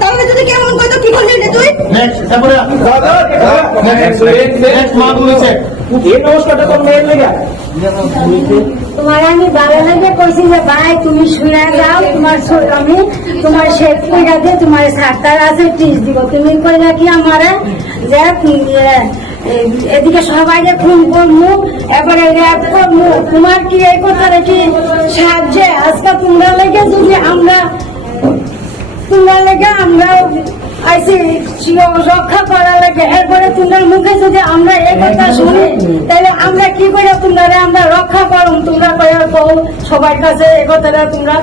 তাহলে যদি কেমন কইতো কি করলি তুই? নেক্সট তারপরে তোমার আমি লাগে কইছি যে, ভাই, তুমি শুয়ে যাও, তোমার আমি তোমার শেখ দিয়ে তোমার সারটার আছে, টিস দিব। তুমি কইলা কি আমারে? যে এদিকে সবাই যে ফোন করমু, এবারে র্যাপ করমু। তোমার কি এই কথাটা কি সাহায্যে? আজকে তোমরা লেগে যদি আমরা তোমরা লেগে আমরা আইসি রক্ষা করার লাগে এরপরে তোমার মুখে যদি আমরা এই কথা শুনি। তাহলে আমরা কি করে তোমরা আমরা রক্ষা করুন তোমরা কয়ার কও সবার কাছে এ কথাটা তোমরা